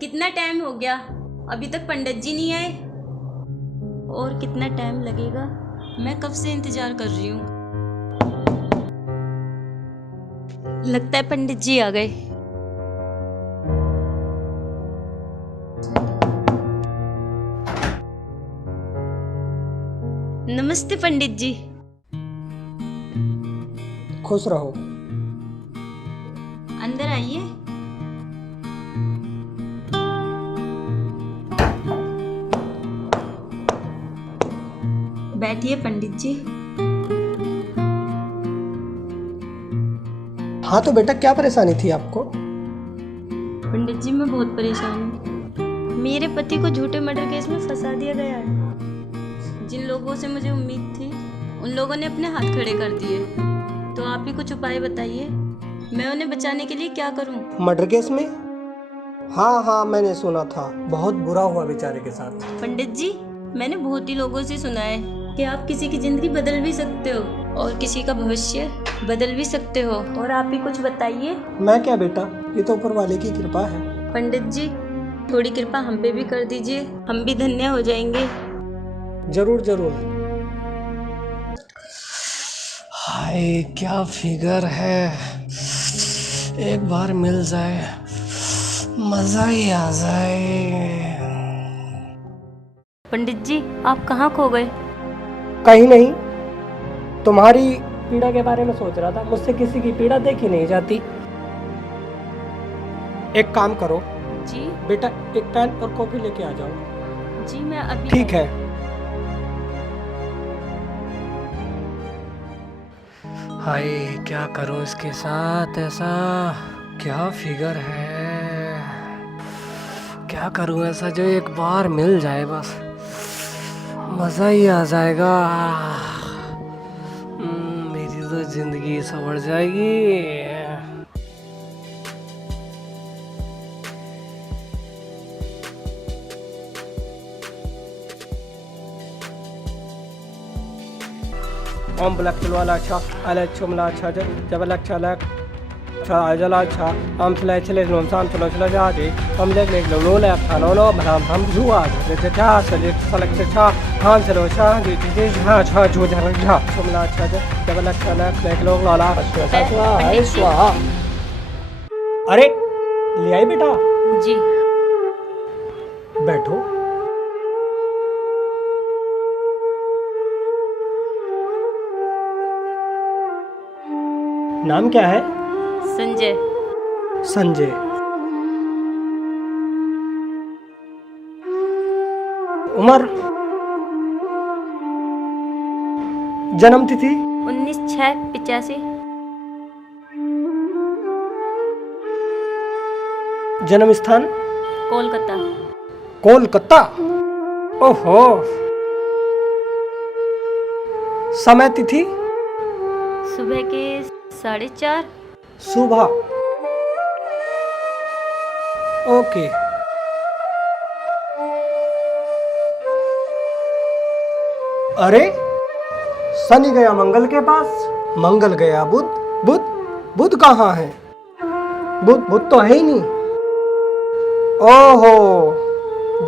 कितना टाइम हो गया, अभी तक पंडित जी नहीं आए। और कितना टाइम लगेगा, मैं कब से इंतजार कर रही हूँ। लगता है पंडित जी आ गए। नमस्ते पंडित जी। खुश रहो। अंदर आइए। बैठिए पंडित जी। हाँ तो बेटा, क्या परेशानी थी आपको? पंडित जी मैं बहुत परेशान हूँ। मेरे पति को झूठे मर्डर केस में फंसा दिया गया है। जिन लोगों से मुझे उम्मीद थी उन लोगों ने अपने हाथ खड़े कर दिए। तो आप ही कुछ उपाय बताइए, मैं उन्हें बचाने के लिए क्या करूँ। मर्डर केस में? हाँ हाँ, मैंने सुना था, बहुत बुरा हुआ बेचारे के साथ। पंडित जी मैंने बहुत ही लोगों से सुना है कि आप किसी की जिंदगी बदल भी सकते हो और किसी का भविष्य बदल भी सकते हो। और आप ही कुछ बताइए। मैं क्या बेटा, ये तो ऊपर वाले की कृपा है। पंडित जी थोड़ी कृपा हम पे भी कर दीजिए, हम भी धन्य हो जाएंगे। जरूर जरूर। हाय क्या फिगर है, एक बार मिल जाए मजा ही आ जाए। पंडित जी आप कहाँ खो गए। कहीं नहीं, तुम्हारी पीड़ा के बारे में सोच रहा था। मुझसे किसी की पीड़ा देखी नहीं जाती। एक काम करो जी बेटा, एक पेन और कॉपी लेके आ जाओ। जी मैं अभी ठीक है। हाय क्या करूं इसके साथ ऐसा, क्या फिगर है, क्या करूं ऐसा जो एक बार मिल जाए बस मजा ही आ जाएगा। मेरी तो जिंदगी संवर जाएगी। ओम ब्लैक चलवाला अच्छा अल चुमला अच्छा जबल अच्छा लक अच्छा अजला अच्छा हम चले चले नोम साम चलो चलो जाजे हम लेक लो ले खानो लो भराम हम जुआ जे जा चले सलक से छा हम चलो छा जे हां छा जो जा जा चुमला अच्छा जबल अच्छा लक लेक लो लाला अच्छा स्वाहा। अरे ले आई बेटा, जी बैठो। नाम क्या है? संजय। संजय। उम्र? जन्म तिथि? 19/6/85। जन्म स्थान? कोलकाता। कोलकाता। ओहो। समय तिथि? सुबह के 4:30। सुबह। ओके। अरे शनि गया मंगल के पास, मंगल गया बुध, बुध बुध कहाँ है? बुध बुध तो है ही नहीं। ओहो,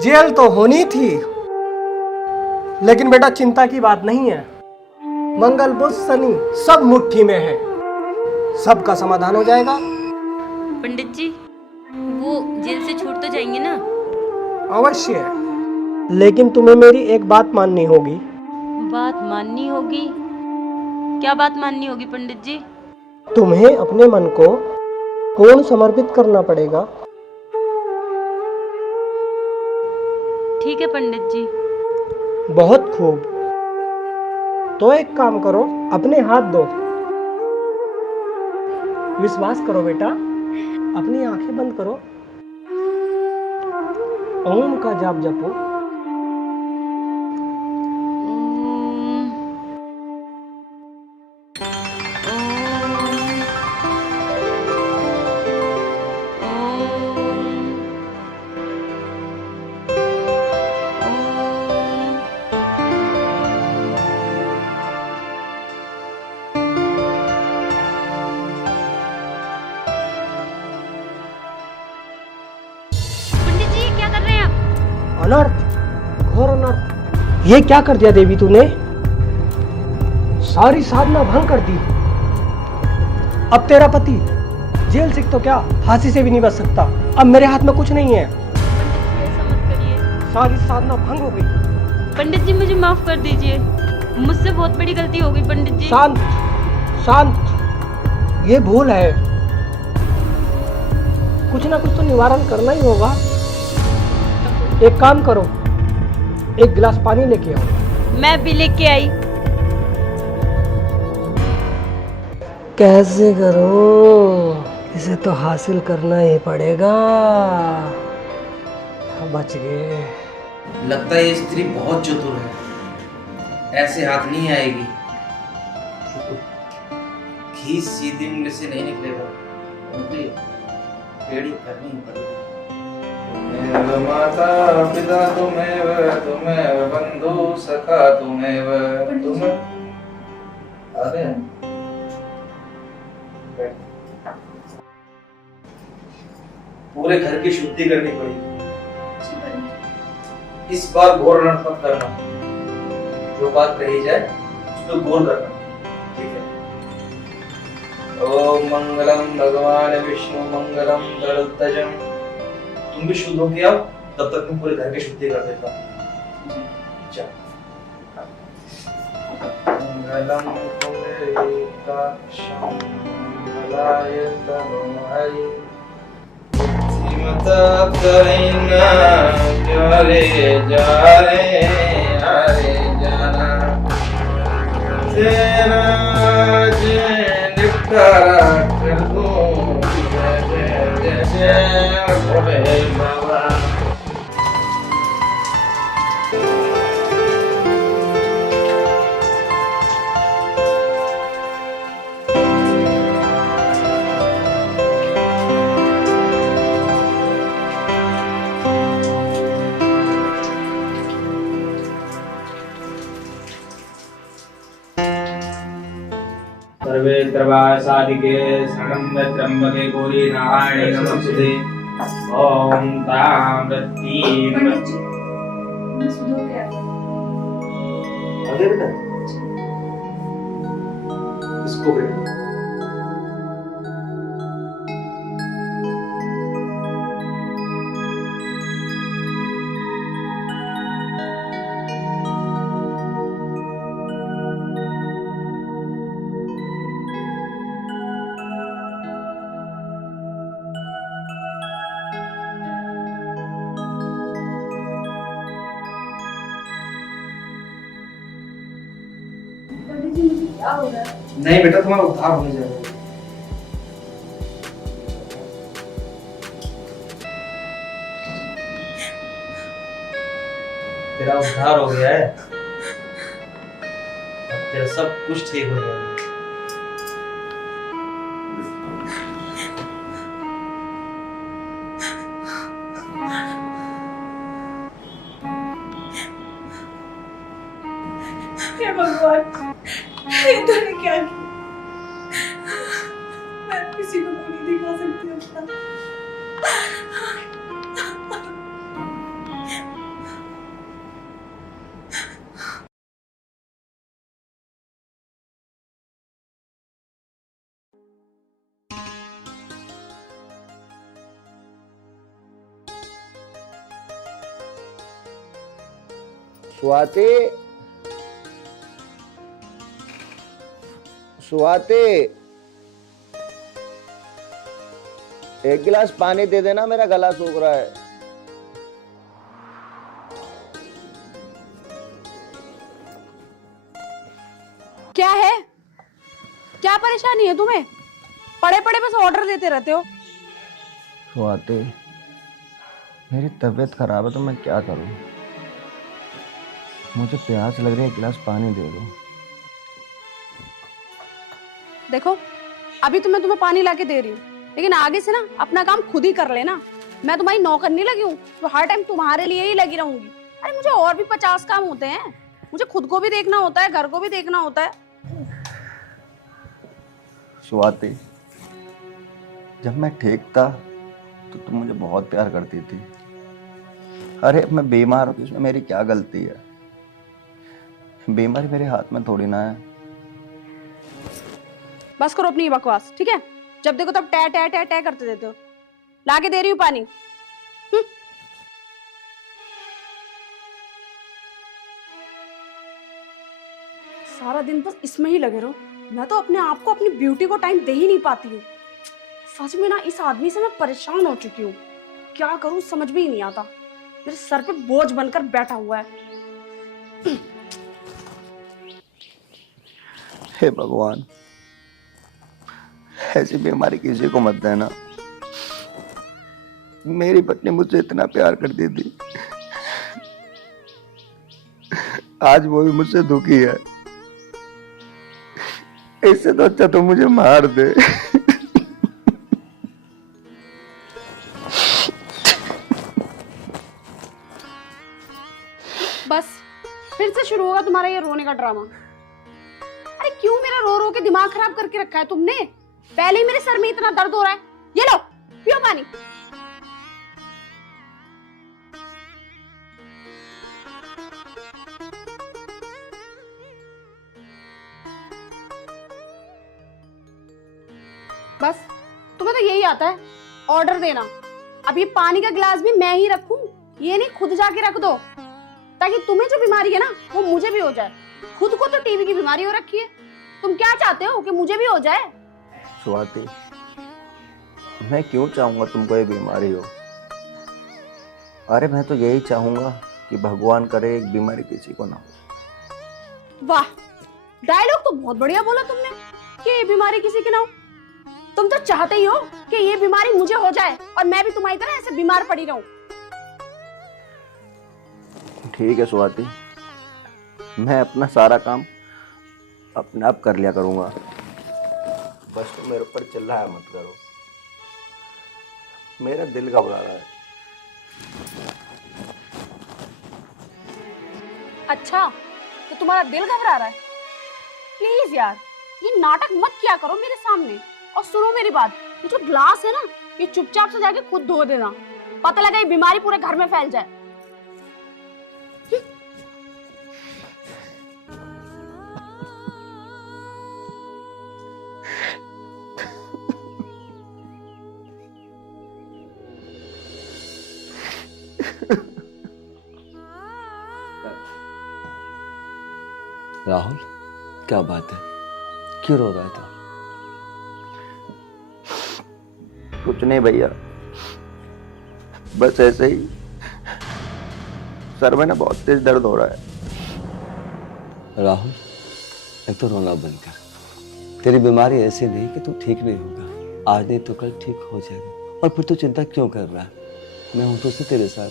जेल तो होनी थी। लेकिन बेटा चिंता की बात नहीं है, मंगल बुध शनि सब मुट्ठी में है, सबका समाधान हो जाएगा। पंडित जी वो जेल से छूट तो जाएंगे ना। अवश्य, लेकिन तुम्हें मेरी एक बात माननी होगी। बात माननी होगी? क्या बात माननी होगी पंडित जी। तुम्हें अपने मन को पूर्ण समर्पित करना पड़ेगा। ठीक है पंडित जी। बहुत खूब। तो एक काम करो, अपने हाथ दो, विश्वास करो बेटा, अपनी आंखें बंद करो, ओम का जाप जपो। ओम, पंडित अनर्थ, घोर अनर्थ। ये क्या कर दिया देवी तूने? सारी साधना भंग कर दी। अब तेरा पति जेल से तो क्या फांसी से भी नहीं बच सकता। अब मेरे हाथ में कुछ नहीं है। पंडित जी ऐसा मत करिए। सारी साधना भंग हो गई। पंडित जी मुझे माफ कर दीजिए, मुझसे बहुत बड़ी गलती हो गई पंडित जी। शांत शांत, ये भूल है। कुछ ना कुछ तो निवारण करना ही होगा। एक काम करो, एक गिलास पानी लेके आओ। मैं भी लेके आई। कैसे करो? इसे तो हासिल करना ही पड़ेगा। बच गए। लगता है ये स्त्री बहुत चतुर है, ऐसे हाथ नहीं आएगी। घी सीधी उंगली से नहीं निकलेगा, उंगली टेढ़ी करनी ही पड़ेगी। तुम्हें माता पिता तुम्हें बंधु सखा तुम्हें आ गए। पूरे घर की शुद्धि करनी पड़ेगी। इस बार घोर अनर्थ मत करना, जो बात कही जाए उस पर गौर करना, ठीक है? ओम मंगलम भगवान विष्णु मंगलम गरुड़ध्वजम। तुम भी शुद्ध हो के आओ, तब तक मैं पूरे घर की शुद्धि कर देता हूँ। मंगलम पुंडरीकाक्षं मंगलाय तनोहरि मता करेना प्यारे जा रे आरे जाना तेरा निपटारा कर दूं जय जय भोले बाबा। सर्वे सर्वासादिके शरणं त्र्यंबके गौरी नारायणे नमस्ते। ओम ताम्रतीं अरे बेटा इसको बेटा क्या हो रहा है? नहीं बेटा, तुम्हारा उद्धार होने जा रहा है। तेरा उद्धार हो गया है, अब तेरा सब कुछ ठीक हो जाएगा। हे भगवान, ये तूने क्या किया? मैं किसी को नहीं दिखा सकती अपना। स्वाति, स्वाति, एक गिलास पानी दे देना, मेरा गला सूख रहा है। क्या है? क्या परेशानी है तुम्हें? पड़े पड़े बस ऑर्डर देते रहते हो। स्वाति, मेरी तबीयत खराब है तो मैं क्या करूं? मुझे प्यास लग रही है, एक गिलास पानी दे दो। देखो, अभी तो मैं तुम्हें पानी लाके दे रही हूँ, लेकिन आगे से ना अपना काम खुद ही कर लेना। मैं तुम्हारी नौकर नहीं लगी हूँ तो हर टाइम तुम्हारे लिए ही लगी रहूंगी। अरे मुझे और भी 50 काम होते हैं, मुझे खुद को भी देखना होता है, घर को भी देखना होता है। स्वाति, जब मैं ठीक था तो तुम मुझे बहुत प्यार करती थी। अरे मैं बीमार हूँ, इसमें मेरी क्या गलती है? बीमारी मेरे हाथ में थोड़ी ना है। बस करो अपनी बकवास, ठीक है? जब देखो तब टे टे टे टे करते देते हो। लाके दे रही हूँ पानी। सारा दिन बस इसमें ही लगे रहो। मैं तो अपने आप को, अपनी ब्यूटी को टाइम दे ही नहीं पाती हूँ। सच में ना, इस आदमी से मैं परेशान हो चुकी हूँ। क्या करूँ समझ भी नहीं आता। मेरे सर पे बोझ बनकर बैठा हुआ है। हे भगवान, ऐसी बीमारी किसी को मत देना। मेरी पत्नी मुझसे इतना प्यार करती थी, आज वो भी मुझसे दुखी है। इससे तो अच्छा तो मुझे मार दे। बस फिर से शुरू होगा तुम्हारा ये रोने का ड्रामा। अरे क्यों मेरा रो रो के दिमाग खराब करके रखा है तुमने? पहले ही मेरे सर में इतना दर्द हो रहा है। ये लो, पियो पानी। बस तुम्हें तो यही आता है, ऑर्डर देना। अब ये पानी का गिलास भी मैं ही रखूं? ये नहीं खुद जाके रख दो, ताकि तुम्हें जो बीमारी है ना वो मुझे भी हो जाए। खुद को तो टीबी की बीमारी हो रखी है, तुम क्या चाहते हो कि मुझे भी हो जाए? स्वाति, मैं क्यों चाहूंगा तुमको ये बीमारी हो? अरे मैं तो यही चाहूंगा कि भगवान करे एक बीमारी किसी को ना हो। वाह, डायलॉग तो बहुत बढ़िया बोला तुमने कि ये बीमारी किसी की ना हो। तुम तो चाहते ही हो कि ये बीमारी मुझे हो जाए और मैं भी तुम्हारी तरह ऐसे बीमार पड़ी रहूं। ठीक है स्वाति, मैं अपना सारा काम अपने आप कर लिया करूंगा। बस तुम मेरे ऊपर चिल्लाया मत करो, मेरा दिल घबरा रहा है। अच्छा, तो तुम्हारा दिल घबरा रहा है? प्लीज यार, ये नाटक मत किया करो मेरे सामने। और सुनो मेरी बात, ये जो ग्लास है ना, ये चुपचाप से जाके खुद धो देना। पता लगा ये बीमारी पूरे घर में फैल जाए। राहुल, क्या बात है? क्यों रो रहा था? कुछ नहीं भैया, बस ऐसे ही सर में ना बहुत तेज दर्द हो रहा है। राहुल, एक तो रोना बंद कर। तेरी बीमारी ऐसी नहीं कि तू ठीक नहीं होगा। आज नहीं तो कल ठीक हो जाएगा। और फिर तू चिंता क्यों कर रहा है? मैं हूं तो तेरे साथ।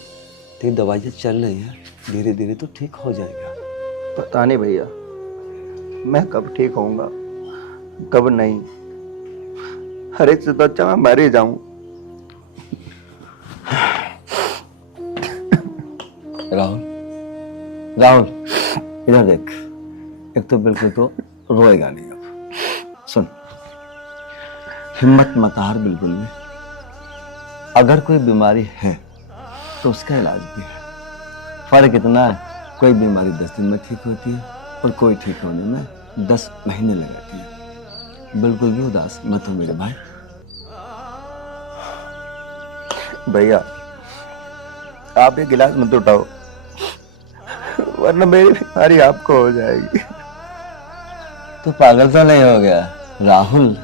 तेरी दवाइयाँ चल रही हैं, धीरे धीरे तो ठीक हो जाएगा। पता नहीं भैया, मैं कब ठीक होऊंगा कब नहीं। हर एक से तो अच्छा मैं मर ही जाऊं। राहुल, राहुल इधर देख। एक तो बिल्कुल तो रोएगा नहीं अब। सुन, हिम्मत मत हार बिल्कुल भी। अगर कोई बीमारी है तो उसका इलाज भी है। फर्क इतना है, कोई बीमारी 10 दिन में ठीक होती है और कोई ठीक होने में 10 महीने लगाती है। बिल्कुल भी उदास मत हो मेरे भाई। भैया आप ये गिलास मत उठाओ, वरना मेरी बीमारी आपको हो जाएगी। तो पागल तो नहीं हो गया राहुल?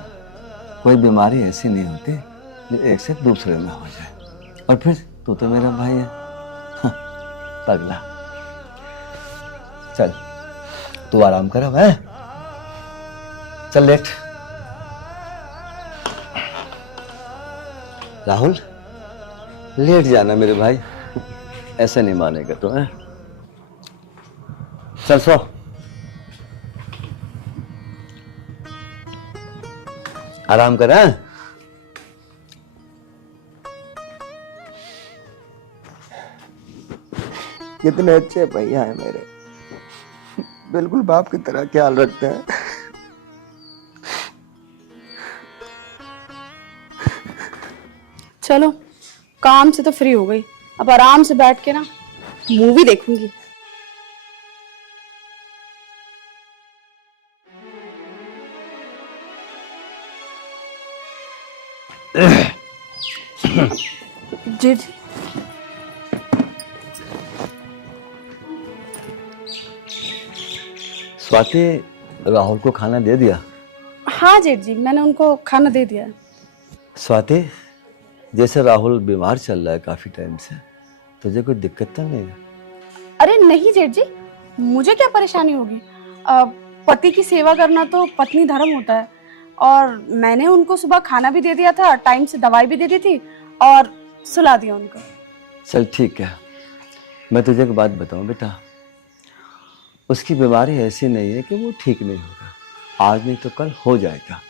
कोई बीमारी ऐसी नहीं होती जो एक से दूसरे में हो जाए। और फिर तू तो मेरा भाई है। पगला, चल तू आराम कर। अब है, चल लेट। राहुल लेट जाना मेरे भाई, ऐसे नहीं मानेगा तो। है, चल सो। आराम कर। है, कितने अच्छे भैया हैं मेरे, बिल्कुल बाप की तरह ख्याल रखते हैं। चलो, काम से तो फ्री हो गई। अब आराम से बैठ के ना मूवी देखूंगी। जी जी। स्वाति, राहुल को खाना दे दिया? हाँ जेठ जी, मैंने उनको खाना दे दिया। स्वाति, जैसे राहुल बीमार चल रहा है काफी टाइम से, तुझे कोई दिक्कत तो नहीं है? अरे नहीं जेठ जी, मुझे क्या परेशानी होगी। पति की सेवा करना तो पत्नी धर्म होता है, और मैंने उनको सुबह खाना भी दे दिया था, टाइम से दवाई भी दे दी थी और सुला दिया उनको। चल ठीक है, मैं तुझे एक बात बताऊं बेटा, उसकी बीमारी ऐसी नहीं है कि वो ठीक नहीं होगा, आज नहीं तो कल हो जाएगा।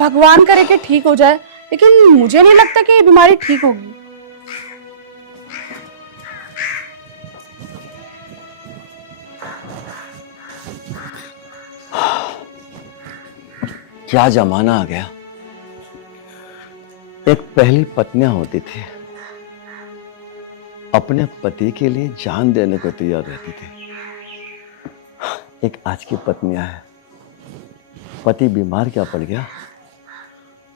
भगवान करे कि ठीक हो जाए, लेकिन मुझे नहीं लगता कि ये बीमारी ठीक होगी। क्या जमाना आ गया। एक पहली पत्नियां होती थी, अपने पति के लिए जान देने को तैयार रहती थी। एक आज की पत्नियां है, पति बीमार क्या पड़ गया,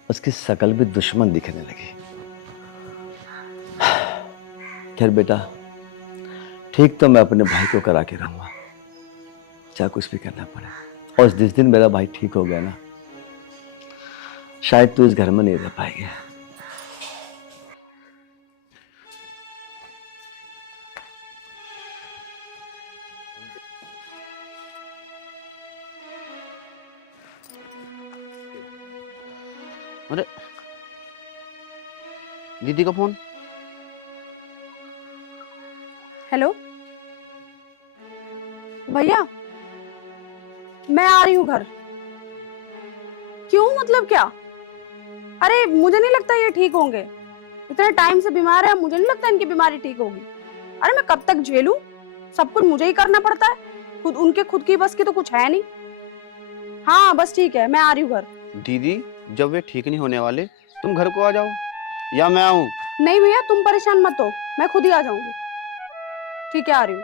उसकी शकल भी दुश्मन दिखने लगी। खैर बेटा, ठीक तो मैं अपने भाई को करा के रहूंगा, चाहे कुछ भी करना पड़े। और जिस दिन मेरा भाई ठीक हो गया ना, शायद तू इस घर में नहीं रह पाएगी। अरे दीदी का फोन। हेलो भैया, मैं आ रही हूँ घर। क्यों, मतलब क्या? अरे मुझे नहीं लगता ये ठीक होंगे, इतने टाइम से बीमार है, मुझे नहीं लगता इनकी बीमारी ठीक होगी। अरे मैं कब तक झेलूं, सब कुछ मुझे ही करना पड़ता है, खुद की बस की तो कुछ है नहीं। हाँ बस ठीक है, मैं आ रही हूँ घर। दीदी जब वे ठीक नहीं होने वाले, तुम घर को आ जाओ या मैं आऊं? नहीं भैया, तुम परेशान मत हो, मैं खुद ही आ जाऊंगी। ठीक है, आ रही हूँ।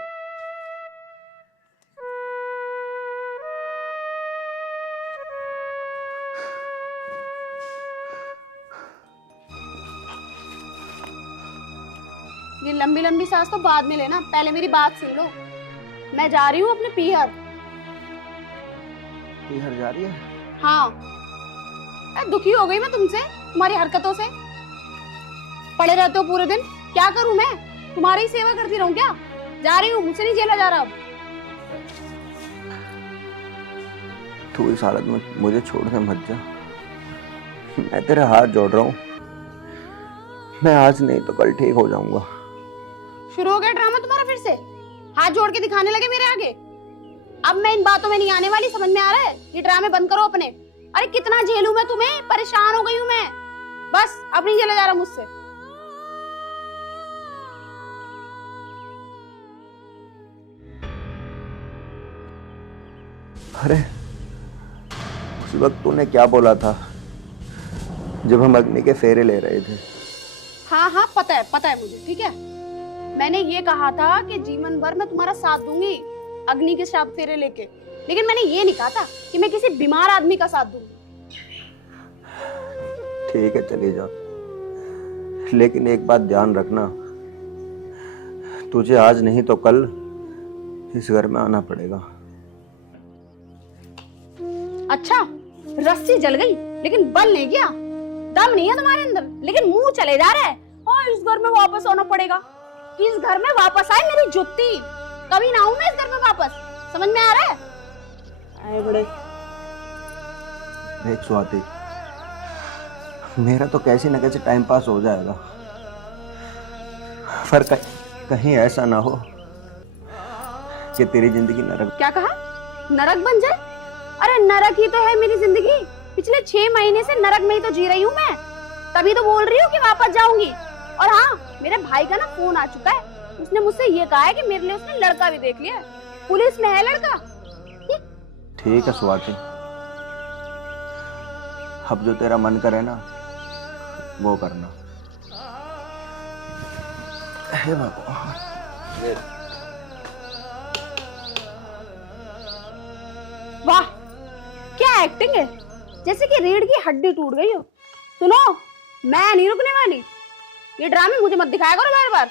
ये लंबी लंबी सांस तो बाद में लेना, पहले मेरी बात सुन लो। मैं जा रही हूँ अपने पीहर। पीहर जा रही है? हाँ, दुखी हो गई मैं तुमसे, तुम्हारी हरकतों से। पड़े रहते हो पूरे दिन, क्या करूं मैं? तुम्हारी ही सेवा करती रहूं क्या? जा रही हूँ, मुझसे नहीं झेला जा रहा अब। तू इस हालत में मुझे छोड़ के मत जा, मैं तेरे हाथ जोड़ रहा हूँ, मैं आज नहीं तो कल ठीक हो जाऊंगा। शुरू हो गया ड्रामा तुम्हारा फिर से, हाथ जोड़ के दिखाने लगे मेरे आगे। अब मैं इन बातों में नहीं आने वाली, समझ में आ रहा है? ये ड्रामे बंद करो अपने। अरे कितना झेलूं मैं तुम्हें, परेशान हो गई हूं मैं, बस अब नहीं झेला जा रहा मुझसे। अरे उस वक्त तूने क्या बोला था जब हम अग्नि के फेरे ले रहे थे? हाँ हाँ पता है मुझे, ठीक है। मैंने ये कहा था कि जीवन भर मैं तुम्हारा साथ दूंगी अग्नि के साथ फेरे लेके, लेकिन मैंने ये नहीं कहा था कि मैं किसी बीमार आदमी का साथ दूंगी। ठीक है चली जा, लेकिन एक बात ध्यान रखना, तुझे आज नहीं तो कल इस घर में आना पड़ेगा। अच्छा, रस्सी जल गई लेकिन बल नहीं गया, दम नहीं है तुम्हारे अंदर, लेकिन मुंह चले जा रहा है। और इस घर में वापस आना पड़ेगा, इस घर में वापस आए मेरी जुत्ती, कभी ना आऊं मैं इस घर में वापस, समझ में आ रहा है? आए बड़े। देख स्वाति, मेरा तो कैसे न कैसे टाइम पास हो जाएगा, पर कहीं ऐसा ना हो कि तेरी जिंदगी नरक। क्या कहा? नरक बन जाए? अरे नरक ही तो है मेरी जिंदगी, पिछले 6 महीने से नरक में ही तो जी रही हूँ मैं, तभी तो बोल रही हूँ कि वापस जाऊंगी। और हाँ, मेरे भाई का ना फोन आ चुका है, उसने मुझसे ये कहा है कि मेरे लिए उसने लड़का भी देख लिया है, पुलिस में है लड़का। ठीक है स्वाति, अब जो तेरा मन करे ना वो करना। हे भगवान। वाह, क्या एक्टिंग है, जैसे कि रीढ़ की हड्डी टूट गई हो। सुनो, मैं नहीं रुकने वाली। ये ड्रामे मुझे मत दिखाया करो बार बार।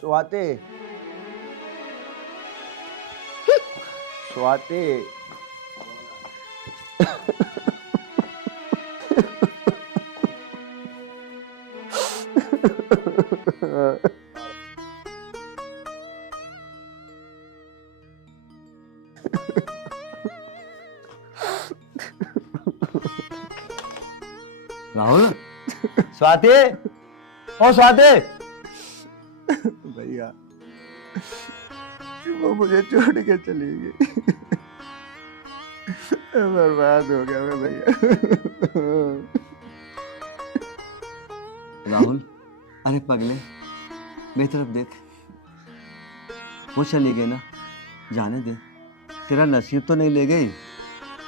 स्वाति, स्वाति। राहुल, स्वाति, ओ स्वाति। भैया, वो मुझे छोड़ के चली गई। बर्बाद हो गया मैं भैया। राहुल, अरे पगले, मेरी तरफ देख। वो चली गई ना, जाने दे। तेरा नसीब तो नहीं ले गई,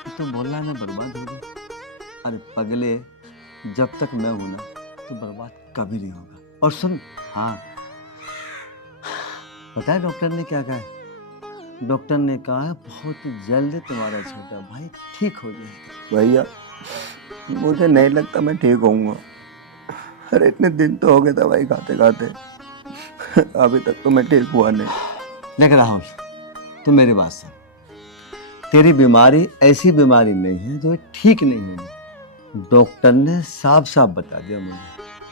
तो बोलना ना बर्बाद हो गई। अरे पगले, जब तक मैं हूं ना, तो बर्बाद कभी नहीं होगा। और सुन, हाँ, पता है डॉक्टर ने क्या कहा है? डॉक्टर ने कहा है बहुत जल्द तुम्हारा छोटा भाई ठीक हो जाएगा। भैया, मुझे नहीं लगता मैं ठीक होऊंगा। अरे इतने दिन तो हो गए दवाई खाते खाते, अभी तक तो मैं ठीक हुआ नहीं। देख राहुल, तू मेरी बात सुन। तेरी बीमारी ऐसी बीमारी नहीं है जो ठीक नहीं होगी। डॉक्टर ने साफ साफ बता दिया मुझे।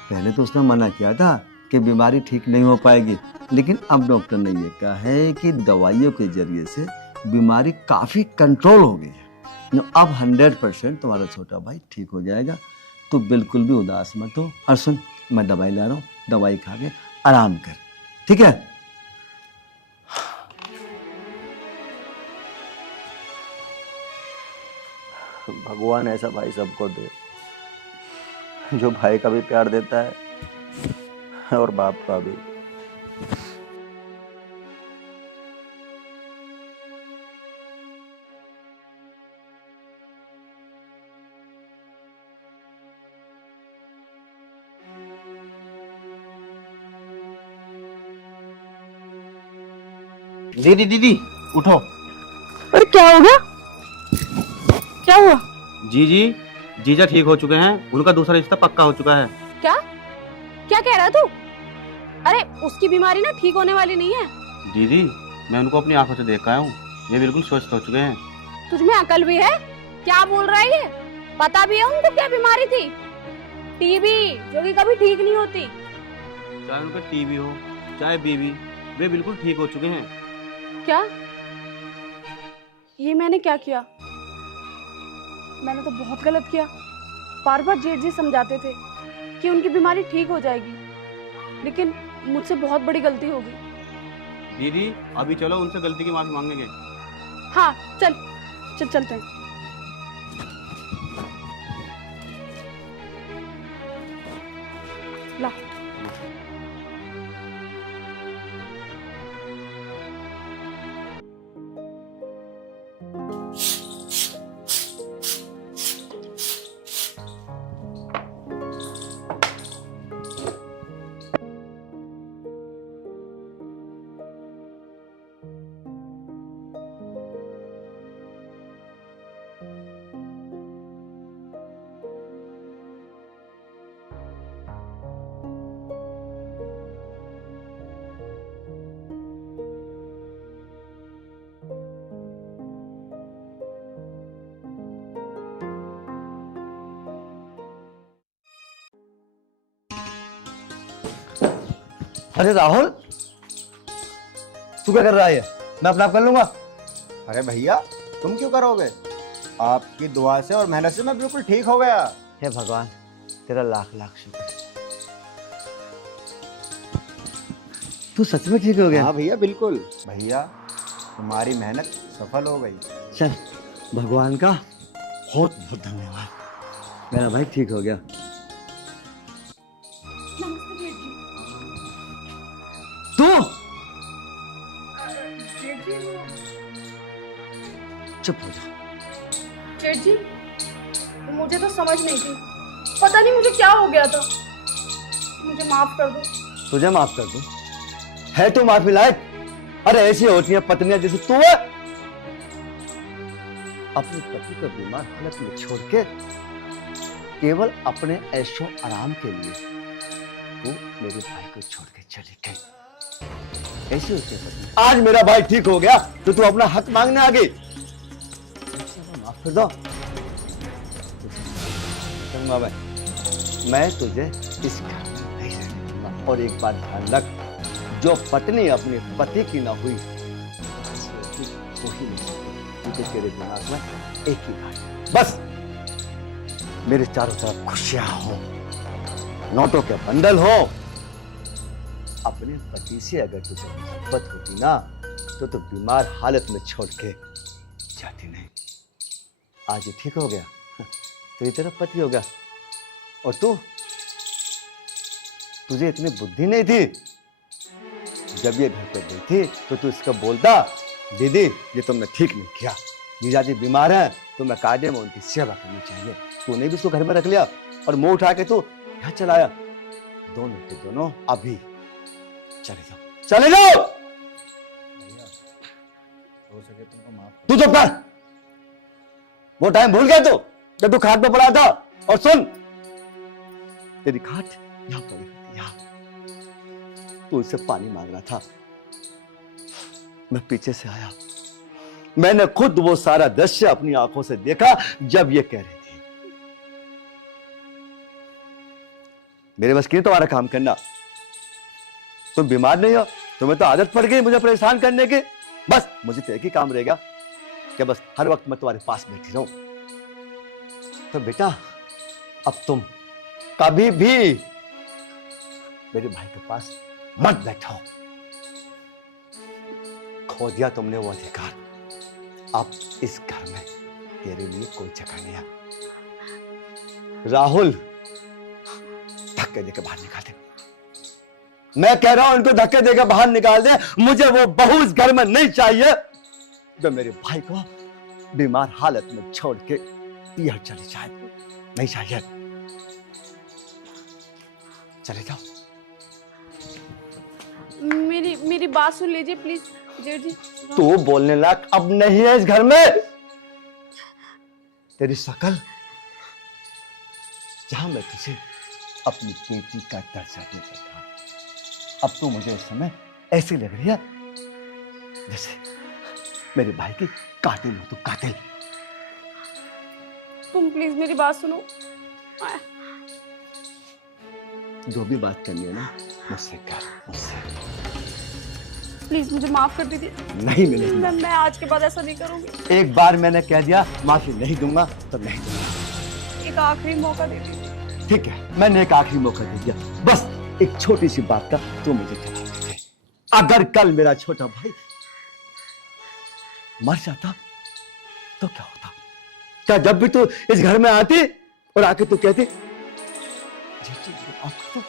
पहले तो उसने मना किया था कि बीमारी ठीक नहीं हो पाएगी, लेकिन अब डॉक्टर ने ये कहा है कि दवाइयों के जरिए से बीमारी काफ़ी कंट्रोल हो गई है। अब 100% तुम्हारा छोटा भाई ठीक हो जाएगा। तो बिल्कुल भी उदास मत हो। और सुन, मैं दवाई ला रहा हूँ, दवाई खा के आराम कर, ठीक है? भगवान ऐसा भाई सबको दे, जो भाई का भी प्यार देता है और बाप का भी। दीदी दीदी उठो। अरे क्या हो गया? क्या हुआ? जीजा ठीक हो चुके हैं। उनका दूसरा रिश्ता पक्का हो चुका है। क्या क्या कह रहा तू? अरे उसकी बीमारी ना ठीक होने वाली नहीं है। दीदी, मैं उनको अपनी आंखों से देख आया हूँ, ये बिल्कुल स्वस्थ हो चुके हैं। तुझमें अकल भी है? क्या बोल रहा है ये? पता भी है उनको क्या बीमारी थी? टीबी, जो कि कभी ठीक नहीं होती। चाहे उनका टीबी हो चाहे बीवी, वे बिल्कुल ठीक हो चुके हैं। क्या? ये मैंने क्या किया? मैंने तो बहुत गलत किया। बार बार जेठ जी समझाते थे कि उनकी बीमारी ठीक हो जाएगी, लेकिन मुझसे बहुत बड़ी गलती हो गई। दीदी, अभी चलो उनसे गलती की माफी मांगेंगे। हाँ, चल चलते हैं। ला। अरे राहुल, तू क्या कर रहा है? मैं अपना आप कर लूंगा। अरे भैया, तुम क्यों करोगे? आपकी दुआ से और मेहनत से मैं बिल्कुल ठीक हो गया। हे भगवान, तेरा लाख लाख शुक्र। तू सच में ठीक हो गया? हाँ भैया, बिल्कुल। भैया, तुम्हारी मेहनत सफल हो गई। चल, भगवान का बहुत बहुत धन्यवाद। मेरा भाई ठीक हो गया। तू चुप हो जा। जेठ जी, मुझे तो समझ नहीं थी, पता नहीं मुझे क्या हो गया था। मुझे माफ कर दो। तुझे माफ कर दूं? है तू माफी लायक? अरे ऐसी होती है पत्नियां जैसे तू है, अपने पति को बीमार हालत में छोड़ के केवल अपने ऐशो आराम के लिए तू मेरे भाई को छोड़ के चली गई। ऐसी होती है पत्नी। आज मेरा भाई ठीक हो गया तो तू अपना हक मांगने आ गई। माफ कर दो। मैं तुझे इस घर में नहीं रहने दूंगा। और एक बात ध्यान रख, जो पत्नी अपने पति की ना हुई वही नहीं, क्योंकि तेरे दिमाग में एक ही बात है, बस मेरे चारों तरफ खुशियां हो, नोटों के बंडल हो। अपने पति से अगर तुझे मोहब्बत होती ना तो बीमार हालत में छोड़ के जाती नहीं। आज ये ठीक हो गया तो ये तेरा पति हो गया। और तुझे इतनी बुद्धि नहीं थी, जब ये घर पे गई थी तो तू इसका बोलता, दीदी ये तुमने ठीक नहीं किया, जीजा जी बीमार हैं तो मैं कायदे में उनकी सेवा करनी चाहिए। तूने भी उसको घर में रख लिया और मुंह उठा के तू यहाँ चलाया। दोनों के दोनों अभी चले जाओ, चले जाओ। हो सके तुमको माफ। तू चुप कर। वो टाइम भूल गया तू जब तू खाट पे पड़ा था। और सुन, तेरी खाट यहाँ पड़ी थी, यहाँ। तू उससे पानी मांग रहा था, मैं पीछे से आया। मैंने खुद वो सारा दृश्य अपनी आंखों से देखा जब ये कह रही थी। मेरे बस की तुम्हारा काम करना। तुम बीमार नहीं हो, तुम्हें तो आदत पड़ गई मुझे परेशान करने की। बस मुझे तो एक ही काम रहेगा कि बस हर वक्त मैं तुम्हारे पास बैठी रहूं। तो बेटा अब तुम कभी भी मेरे भाई के पास मत बैठो। खो दिया तुमने वो अधिकार। अब इस घर में तेरे लिए कोई जगह नहीं है। राहुल धक्के देकर बाहर निकाल दे। मैं कह रहा हूं इनको धक्के देकर बाहर निकाल दे। मुझे वो बहू इस घर में नहीं चाहिए जो मेरे भाई को बीमार हालत में छोड़ के पियर चली जाए। नहीं चाहिए। चले जाओ। मेरी बात सुन लीजिए प्लीज जेठ जी। तू बोलने लायक अब नहीं है इस घर में। तेरी शकल, जहां मैं तुझे अपनी बेटी का दर्जा देता था, अब तो मुझे इस समय ऐसी लग रही है जैसे मेरे भाई की कातिल हो। तो कातिल। तुम प्लीज मेरी बात सुनो। जो भी बात करनी है ना मुझसे कर, मुझसे। प्लीज मुझे माफ कर दीजिए। नहीं मिलेगी। मैं आज के बाद ऐसा नहीं करूंगी। एक बार मैंने कह दिया माफी नहीं दूंगा तो नहीं दूंगा। एक आखिरी मौका दे दीजिए। ठीक है, मैंने एक आखिरी मौका दे दिया। बस एक छोटी सी बात का तो मुझे जवाब दे। अगर कल मेरा छोटा भाई मर जाता तो क्या होता? क्या जब भी तू इस घर में आती और आके तू कहती तो,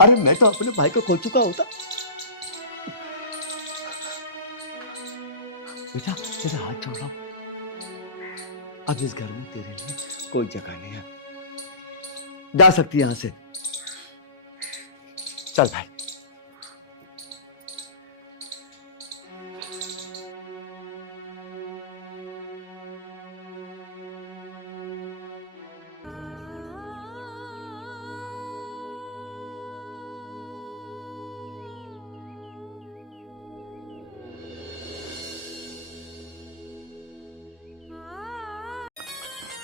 अरे मैं तो अपने भाई को खो चुका होता। बेटा तेरा हाथ जोड़ रहा हूं, अब इस घर में तेरे लिए कोई जगह नहीं है। जा सकती है यहां से। चल भाई।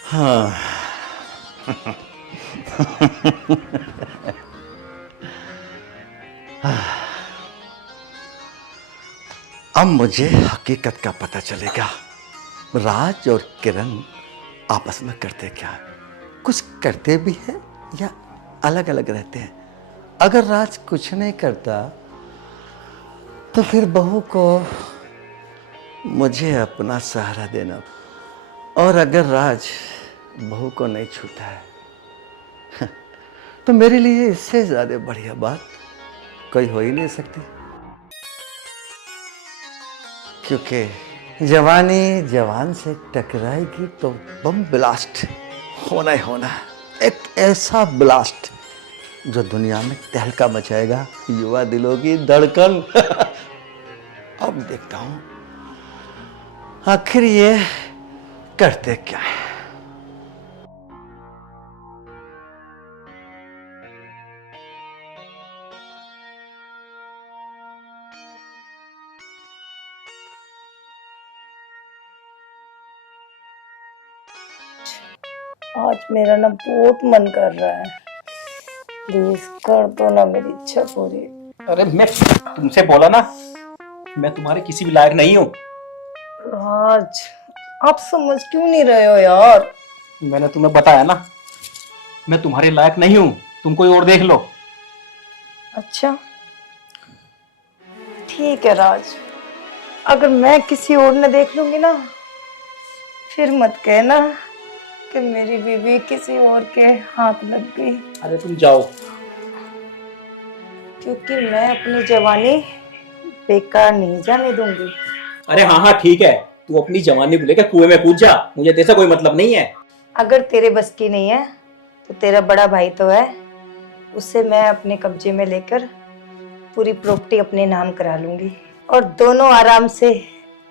हाँ अब मुझे हकीकत का पता चलेगा। राज और किरण आपस में करते क्या है? कुछ करते भी हैं या अलग अलग रहते हैं? अगर राज कुछ नहीं करता तो फिर बहू को मुझे अपना सहारा देना, और अगर राज बहू को नहीं छूता है तो मेरे लिए इससे ज्यादा बढ़िया बात कोई हो ही नहीं सकती। क्योंकि जवानी जवान से टकराएगी तो बम ब्लास्ट होना ही होना है। एक ऐसा ब्लास्ट जो दुनिया में तहलका मचाएगा युवा दिलों की धड़कन। अब देखता हूं आखिर ये करते क्या है। आज मेरा ना बहुत मन कर रहा है, प्लीज कर दो ना मेरी इच्छा पूरी। अरे मैं तुमसे बोला ना, मैं तुम्हारे किसी भी लायक नहीं हूँ। राज, आप समझ क्यों नहीं रहे हो यार? मैंने तुम्हें बताया ना, मैं तुम्हारे लायक नहीं हूँ, तुम कोई और देख लो। अच्छा ठीक है राज, अगर मैं किसी और ने देख लूंगी ना, फिर मत कहना कि मेरी बीवी किसी और के हाथ लग गई। अरे तुम जाओ। क्योंकि मैं अपनी जवानी बेकार नहीं जाने दूंगी। अरे हाँ हाँ ठीक है, तू अपनी जवानी को लेकर कुएं में कूद जा, मुझे तेरे से कोई मतलब नहीं है। अगर तेरे बस की नहीं है तो तेरा बड़ा भाई तो है, उसे मैं अपने कब्जे में लेकर पूरी प्रॉपर्टी अपने नाम करा लूंगी और दोनों आराम से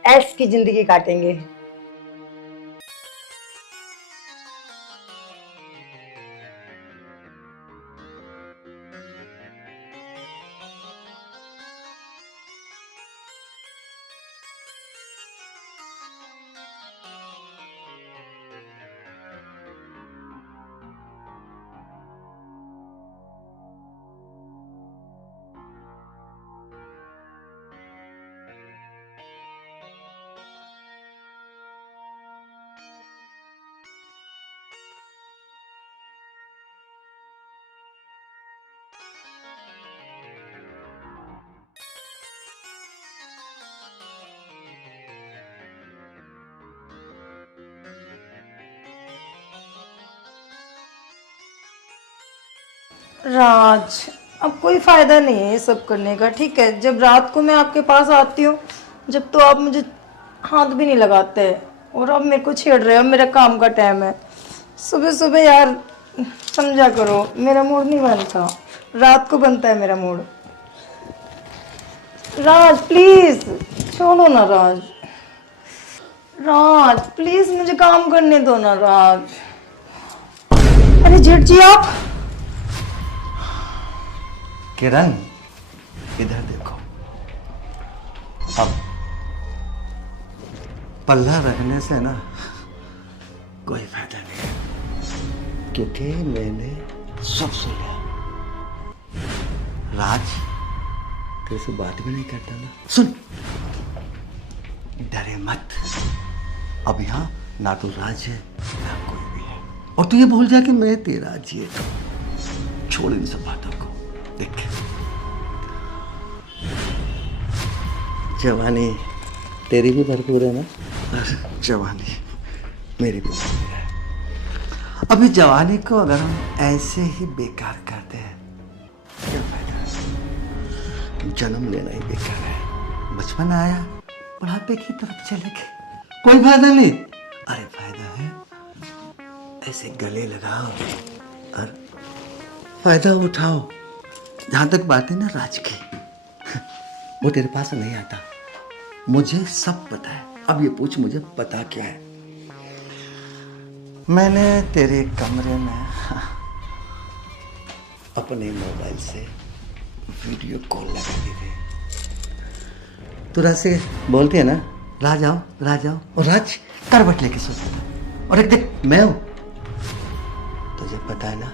ऐश की जिंदगी काटेंगे। राज, अब कोई फायदा नहीं है ये सब करने का, ठीक है? जब रात को मैं आपके पास आती हूँ, जब तो आप मुझे हाथ भी नहीं लगाते, और अब मेरे को छेड़ रहे हो, मेरा काम का टाइम है। सुबह सुबह यार समझा करो, मेरा मूड नहीं बनता, रात को बनता है मेरा मूड। राज प्लीज छोड़ो ना राज, राज प्लीज मुझे काम करने दो ना राज। अरे जेठ जी आप किरण, इधर देखो। अब पल्ला रखने से ना कोई फायदा नहीं है, क्योंकि मैंने सब सुन लिया। राज तेरे से बात भी नहीं करता ना। सुन, डरे मत, अब यहाँ ना तो राज है ना कोई भी है, और तू ये भूल जा कि मैं तेरा जी, छोड़ इन सब बातों को। देख, जवानी तेरी भी भरपूर है ना, और जवानी मेरी भी भरपूर है। अभी जवानी को अगर हम ऐसे ही बेकार करते हैं, क्या फायदा है? जन्म लेना ही बेकार है। बचपन आया, बुढ़ापे की तरफ चले गए, कोई फायदा नहीं। अरे फायदा है, ऐसे गले लगाओ और फायदा उठाओ। जहां तक बात है ना राज की, वो तेरे पास नहीं आता, मुझे सब पता है। अब ये पूछ, मुझे पता क्या है? मैंने तेरे कमरे में अपने मोबाइल से वीडियो कॉल लगा दी थी। तू राज से बोलती है ना, राज आओ राज आओ, और राज करवट लेके सोता था। और एक देख, मैं हूं, तुझे पता है ना,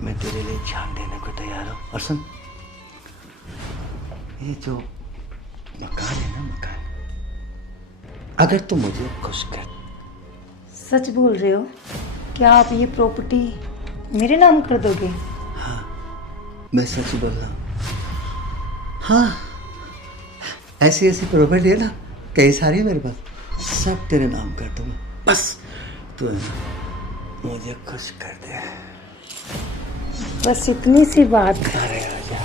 मैं तेरे लिए जान देने को तैयार हूं। और सुन, ये जो मकान है ना, मकान, अगर तू मुझे खुश कर। सच बोल रहे हो? क्या आप ये प्रॉपर्टी मेरे नाम कर दोगे? हाँ, मैं सच बोल रहा हूँ। हाँ, ऐसी ऐसी प्रॉपर्टी है ना, कई सारी है मेरे पास, सब तेरे नाम कर दूंगा। बस तू है ना मुझे खुश कर दे, बस इतनी सी बात। अरे आजा।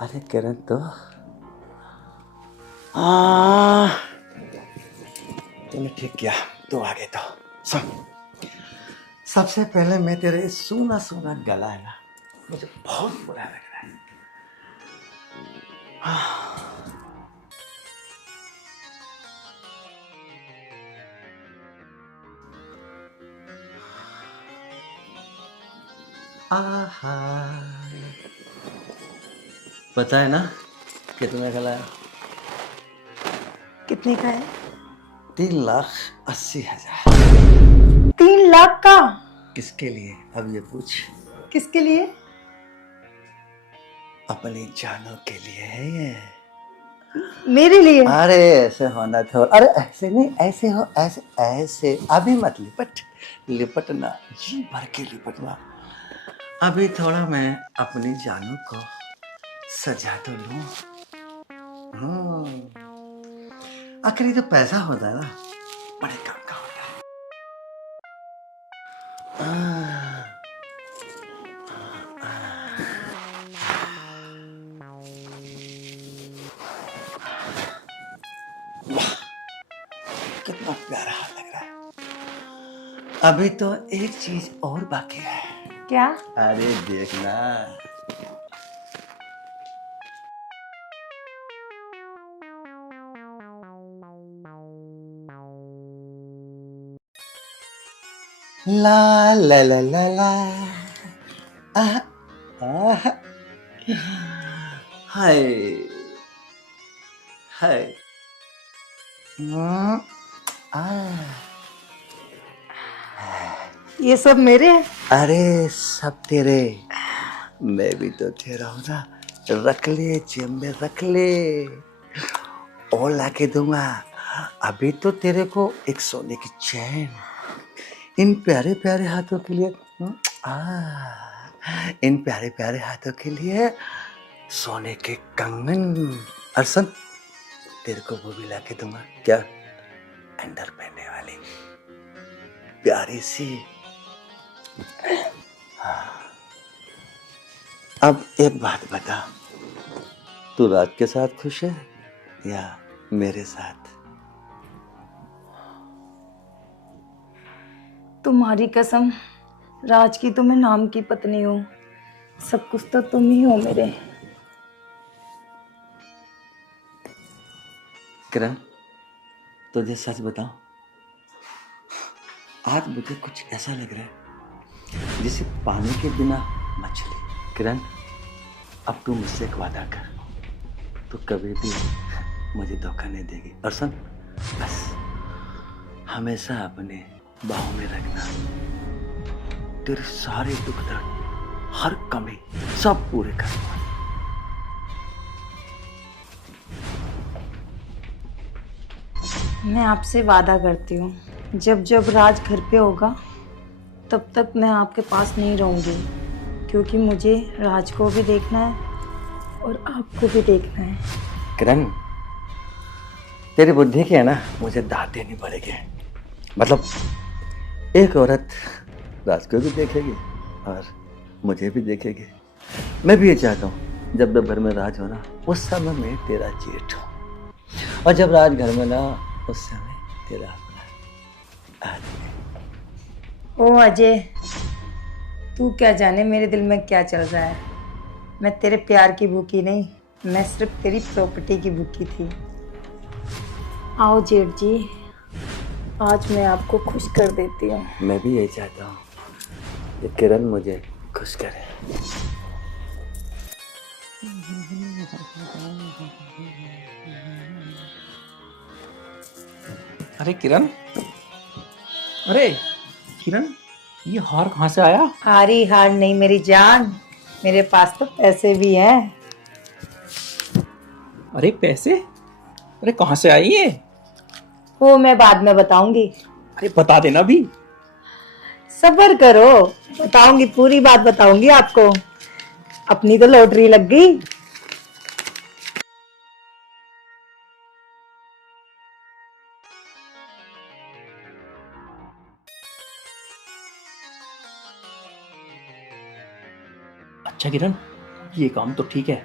अरे किरण तो आ, तूने ठीक किया, तू आ गए तो सुन। सबसे पहले मैं तेरे सूना सूना गला है ना, मुझे बहुत बुरा लग रहा है। आहा, पता है ना कितना गला है? कितने का है? 3,80,000। 3 लाख का? किसके लिए अब ये पूछ? किसके लिए? अपनी जानों के लिए है ये। मेरे लिए? अरे ऐसे होना था, अरे ऐसे नहीं, ऐसे हो, ऐसे ऐसे। अभी मत लिपट, लिपटना, जी भर के लिपटना। अभी थोड़ा मैं अपनी जानों को सजा तो लूं। आखिर ये जो पैसा होता है ना, बड़े काम का होता है। कितना प्यारा लग रहा है। अभी तो एक चीज और बाकी है। क्या? अरे देखना। ला ला ला ला ला, आह, आह, हाय हाय, ये सब मेरे हैं? अरे सब तेरे, मैं भी तो तेरा हूँ ना। रख ले जेब में, रख ले, और लाके दूंगा। अभी तो तेरे को एक सोने की चैन, इन प्यारे प्यारे हाथों के लिए, इन प्यारे प्यारे हाथों के लिए सोने के कंगन। अरसन, तेरे को वो भी लाके दूंगा। क्या? अंदर पहनने वाली प्यारी सी। अब एक बात बता, तू राज के साथ खुश है या मेरे साथ? तुम्हारी कसम, राज की तो मैं नाम की पत्नी हूँ, सब कुछ तो तुम ही हो मेरे। किरण, तुझे सच बताऊं, आज मुझे कुछ ऐसा लग रहा है जैसे पानी के बिना मछली। किरण, अब तू मुझसे एक वादा कर, तू कभी भी मुझे धोखा नहीं देगी। और सुन, बस हमेशा अपने बाहों में रखना। तेरे सारे दुख दर्द, हर कमी सब पूरे करूंगा। मैं आपसे वादा करती हूँ, जब जब राज घर पे होगा तब तक मैं आपके पास नहीं रहूँगी, क्योंकि मुझे राज को भी देखना है और आपको भी देखना है। किरण, तेरी बुद्धि की है ना, मुझे दाद देनी पड़ेगी। मतलब एक औरत राज को भी देखेगी और मुझे भी देखेगी। मैं भी ये चाहता हूँ जब जब घर में राज हो ना, उस समय मैं तेरा जेठ हूँ, और जब राज घर में ना, उस समय तेरा अपना आदमी। ओ अजय, तू क्या जाने मेरे दिल में क्या चल रहा है। मैं तेरे प्यार की भूखी नहीं, मैं सिर्फ तेरी प्रॉपर्टी की भूखी थी। आओ जेठ जी, आज मैं आपको खुश कर देती हूँ। मैं भी यही चाहता हूँ कि किरण मुझे खुश करे। अरे किरण, अरे किरण, ये हार कहाँ से आया? हारी हार नहीं मेरी जान, मेरे पास तो पैसे भी हैं। अरे पैसे? अरे कहाँ से आई ये? वो मैं बाद में बताऊंगी। अरे बता देना भी। सब्र करो, बताऊंगी, पूरी बात बताऊंगी आपको। अपनी तो लॉटरी लग गई। अच्छा किरण, ये काम तो ठीक है,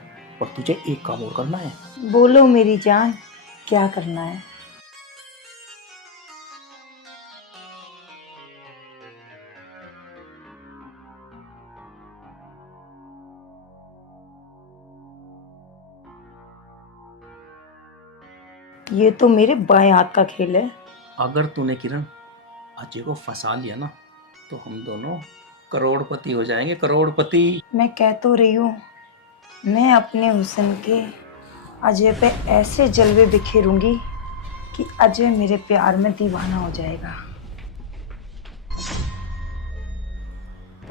और तुझे एक काम और करना है। बोलो मेरी जान, क्या करना है? ये तो मेरे बाएं हाथ का खेल है। अगर तूने किरण अजय को फंसा लिया ना तो हम दोनों करोड़पति हो जाएंगे, करोड़पति। मैं कह तो रही हूँ, मैं अपने हुस्न के अजय पे ऐसे जलवे बिखेरूंगी कि अजय मेरे प्यार में दीवाना हो जाएगा।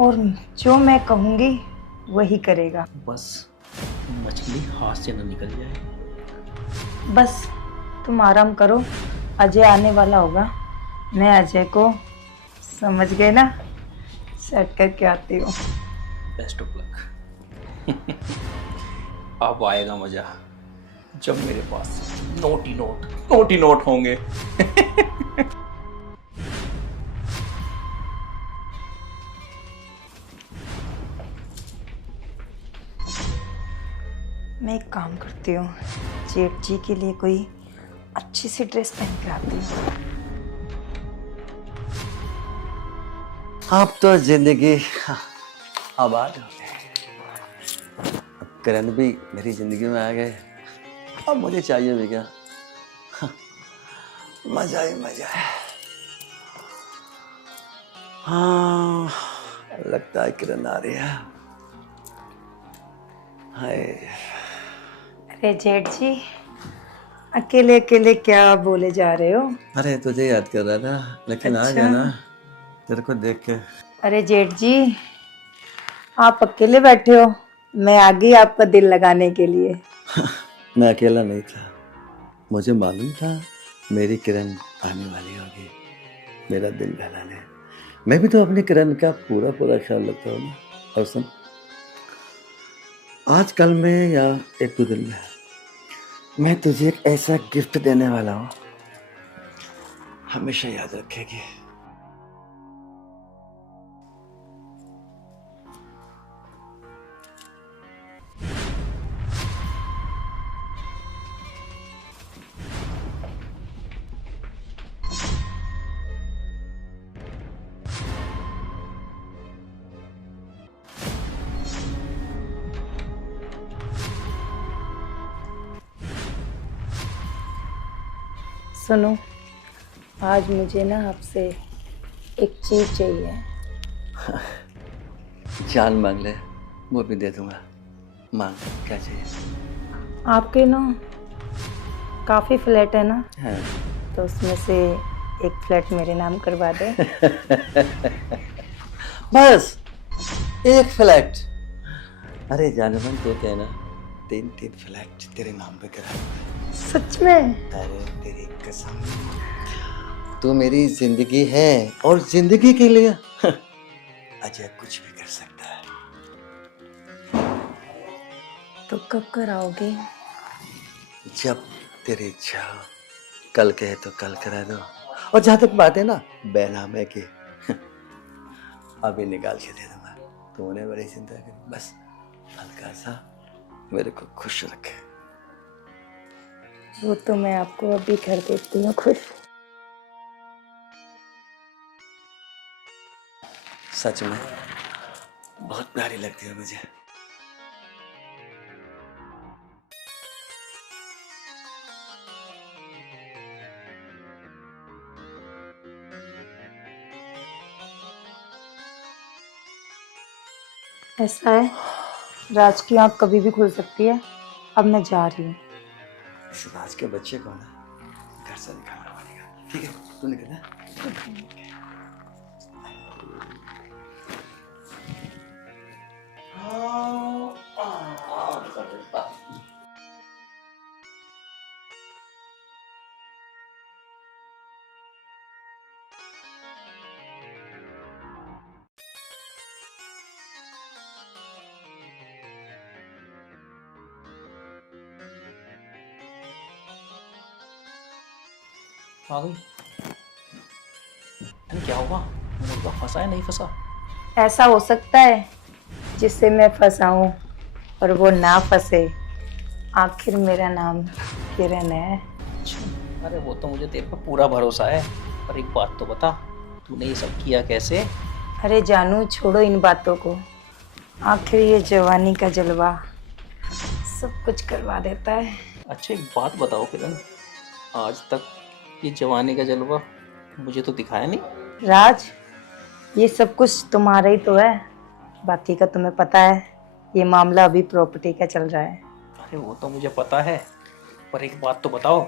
और जो मैं कहूंगी वही करेगा। बस मछली हाथ से न निकल जाए। बस तुम आराम करो, अजय आने वाला होगा। मैं अजय को, समझ गए ना, सेट करके आती हूँ। Best of luck. अब आएगा मजा जब मेरे पास नोटी नोट होंगे। मैं एक काम करती हूँ, जेठ जी के लिए कोई अच्छी सी ड्रेस पहन के आती हूँ। अब तो जिंदगी आबाद हो गई। अब करण भी मेरी जिंदगी में आ गए। अब मुझे चाहिए भी क्या? मजा ही मजा है। हाँ, लगता है किरण आ रही है। हाय, अरे जेठ जी, अकेले अकेले क्या बोले जा रहे हो? अरे तुझे याद कर रहा था, लेकिन आ अच्छा। गया ना तेरे को देख के। अरे जेठ जी, आप अकेले बैठे हो, मैं आ गई आपका दिल लगाने के लिए। मैं अकेला नहीं था, मुझे मालूम था मेरी किरण आने वाली होगी मेरा दिल बहलाने। मैं भी तो अपनी किरण का पूरा पूरा ख्याल रखता हूँ ना। और सुन, आज कल में या एक दो दिन में मैं तुझे एक ऐसा गिफ्ट देने वाला हूँ, हमेशा याद रखेगी। सुनो, आज मुझे ना आपसे एक चीज चाहिए। जान मांग ले, वो भी दे दूंगा। मांग, क्या चाहिए? आपके ना काफी फ्लैट है ना, हाँ। तो उसमें से एक फ्लैट मेरे नाम करवा दे। बस एक फ्लैट? अरे जानवन, तो क्या ना, 3 फ्लैट तेरे नाम पे करा दूंगा। सच में? अरे तेरी कसम, तू मेरी जिंदगी है और जिंदगी के लिए अजय कुछ भी कर सकता है। तो कब कराओगे? जब तेरी इच्छा हो। कल कहे तो कल करा दो। और जहां तक बात है ना बैनामे की, अभी निकाल के दे दूंगा। तूने बड़ी चिंता करी, बस हल्का सा मेरे को खुश रखे। वो तो मैं आपको अभी कर देती हूँ खुश। सच में बहुत प्यारी लगती है मुझे। ऐसा है, राज की आँख कभी भी खुल सकती है। अब मैं जा रही हूँ। इस राज के बच्चे को ना घर से निकालना पड़ेगा। ठीक है, तू निकल ना। आ गई। अरे क्या हुआ, मुर्गा फंसा है नहीं फंसा? ऐसा हो सकता है जिससे मैं फंसाऊं और वो ना फंसे, आखिर मेरा नाम किरण है। अरे वो तो मुझे तेरे पर पूरा भरोसा है, पर एक बात तो बता, तूने ये सब किया कैसे? अरे जानू, छोड़ो इन बातों को। आखिर ये जवानी का जलवा सब कुछ करवा देता है। अच्छा एक बात बताओ किरण, आज तक ये जवानी का जलवा मुझे तो दिखाया नहीं। राज, ये सब कुछ तुम्हारा ही तो है, बाकी का तुम्हें पता है। ये मामला अभी प्रॉपर्टी का चल रहा है। अरे वो तो मुझे पता है, पर एक बात तो बताओ,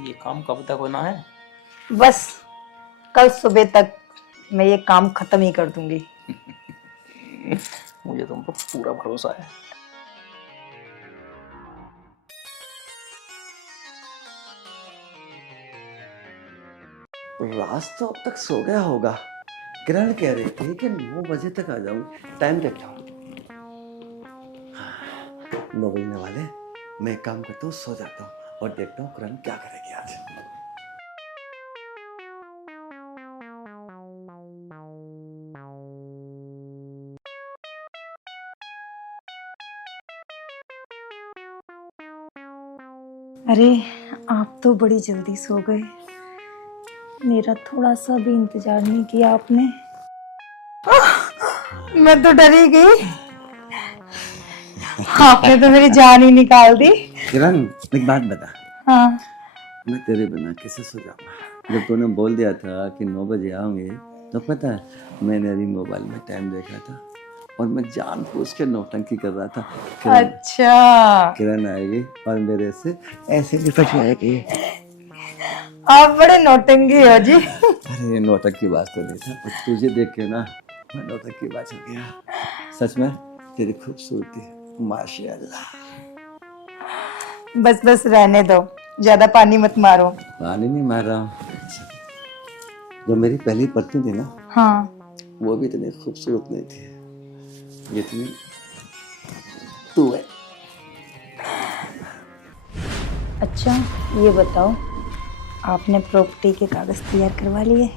ये काम कब तक होना है? बस कल सुबह तक मैं ये काम खत्म ही कर दूंगी। मुझे तुम पर पूरा भरोसा है। राज तो अब तक सो गया होगा। किरण कह रही थी कि 9 बजे तक आ जाऊंगी। टाइम देख लो, 9 बजने वाले। मैं एक काम करता हूँ, सो जाता हूँ और देखता हूँ किरण क्या करेगी आज। अरे आप तो बड़ी जल्दी सो गए, मेरा थोड़ा सा भी इंतजार नहीं किया आपने। मैं तो डरी गई, आपने तो मेरी जान ही निकाल दी। किरण एक बात बता, हाँ, मैं तेरे बिना कैसे सो जाऊंगा? जब तूने बोल दिया था कि 9 बजे आऊंगे, तो पता है मैंने अभी मोबाइल में टाइम देखा था और मैं जानबूझ के नौटंकी कर रहा था। अच्छा, किरण आएगी और मेरे से ऐसे लिपट जाएगी। आप बड़े नौटंकी हो जी। अरे नौटंकी बात तो नहीं था, पर तुझे देख के ना मैं नौटंकी बात हो गया। सच में तेरी खूबसूरती माशाल्लाह। बस बस रहने दो, ज्यादा पानी मत मारो। पानी नहीं मार रहा हूँ। जो मेरी पहली पत्नी थी ना, हाँ, वो भी इतनी खूबसूरत नहीं थी जितनी तू है। अच्छा ये बताओ, आपने प्रॉपर्टी के कागज तैयार करवा लिए?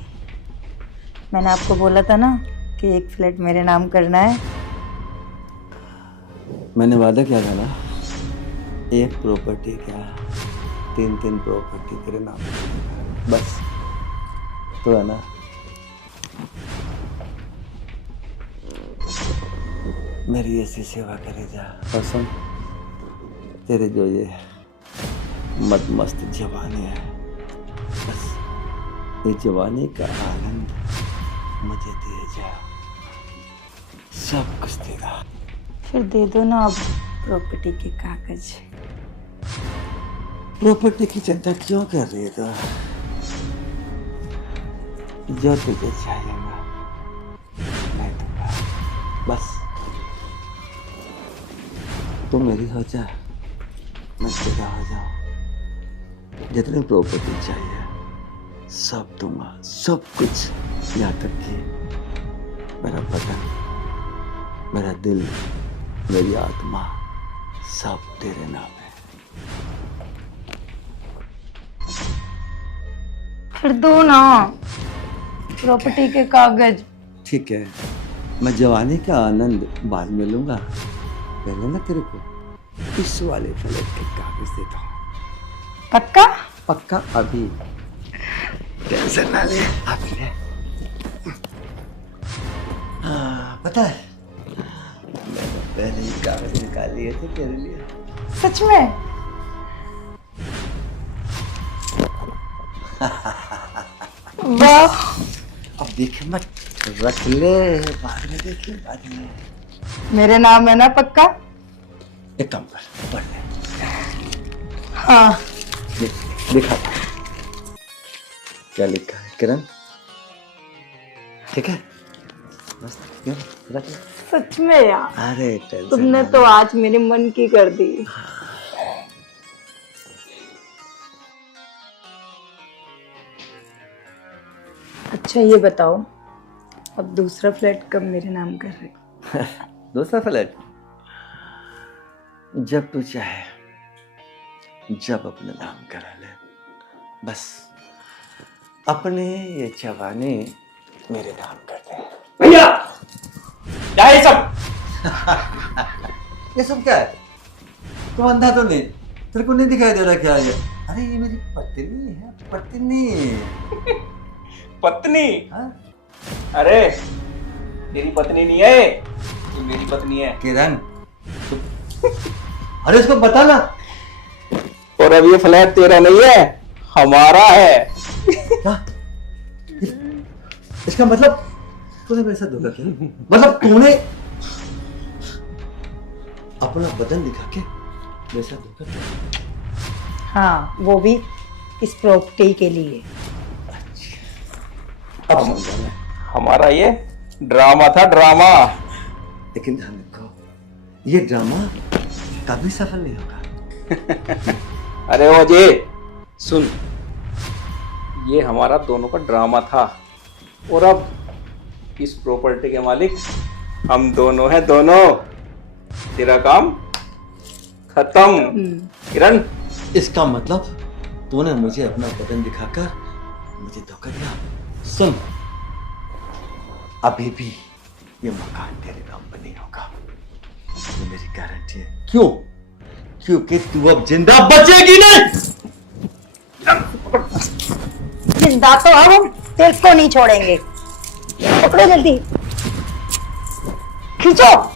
मैंने आपको बोला था ना कि एक फ्लैट मेरे नाम करना है। मैंने वादा किया था ना, एक प्रॉपर्टी क्या 3 प्रॉपर्टी तेरे नाम। बस तो है ना। मेरी ऐसी सेवा करे जा। और सुन, तेरे जो ये मत मस्त जवानी है, बस ये जवानी का आनंद मुझे दिए जा, सब कुछ तेरा। फिर दे दो ना अब प्रॉपर्टी के कागज। प्रॉपर्टी की चिंता क्यों कर रही है तो? जो तुझे चाहिए ना मैं दूंगा, बस तू मेरी हो जा, मैं तेरा हो जाऊं। जितनी प्रॉपर्टी चाहिए सब दूंगा, सब कुछ। यहाँ तक कि मेरा बदन, मेरा दिल, मेरी आत्मा सब तेरे नाम है। फिर दो ना प्रॉपर्टी के कागज। ठीक है, मैं जवानी का आनंद बाद में लूंगा, पहले ना तेरे को इस वाले फ्लैट के कागज देता हूँ। पक्का? पक्का, अभी टेंशन ना ले, अभी ले। हाँ, पता है मैंने पहले ही कागज निकाल लिए थे तेरे लिए। सच में? वाह, अब देखे मत, रख ले, बाद में देखिए, बाद में। मेरे नाम है ना पक्का? एक काम कर, पढ़ ले। हाँ, दिखा क्या लिखा है किरण, ठीक है? बस रख ले। सच में यार, अरे टेंशन तुमने ना तो ले। आज मेरे मन की कर दी। अच्छा ये बताओ, अब दूसरा फ्लैट कब मेरे नाम कर रहे हो? दूसरा फ्लैट जब तू चाहे, जब अपने नाम करा ले, बस अपने ये जवानी मेरे नाम कर दे। भैया क्या है सब? ये सब क्या है? तो अंधा तो नहीं, तेरे को नहीं दिखाई दे रहा क्या ये? अरे ये मेरी पत्नी है, पत्नी। पत्नी? हाँ? अरे तेरी पत्नी नहीं है, ये मेरी पत्नी है। किरण, अरे इसको बता ना। और अब ये फ्लैट तेरा नहीं है, हमारा है। क्या? इसका मतलब तूने मेरे साथ धोखा किया? मतलब तूने अपना बदन दिखा के मेरे साथ धोखा किया? हाँ, वो भी इस प्रॉपर्टी के लिए। अब समझा मैं। हमारा ये ड्रामा था, ड्रामा। लेकिन ध्यान रखो, ये ड्रामा कभी सफल नहीं होगा। अरे ओ जी सुन, ये हमारा दोनों का ड्रामा था, और अब इस प्रॉपर्टी के मालिक हम दोनों हैं, दोनों। तेरा काम खत्म किरण। इसका मतलब तूने मुझे अपना बदन दिखाकर मुझे धोखा दिया। सुन, अभी भी ये मकान तेरे नाम पर नहीं होगा, ये मेरी गारंटी है। क्यों? क्योंकि तू अब जिंदा बचेगी नहीं। जिंदा तो हम तेरे को नहीं छोड़ेंगे। पकड़ो जल्दी, खींचो।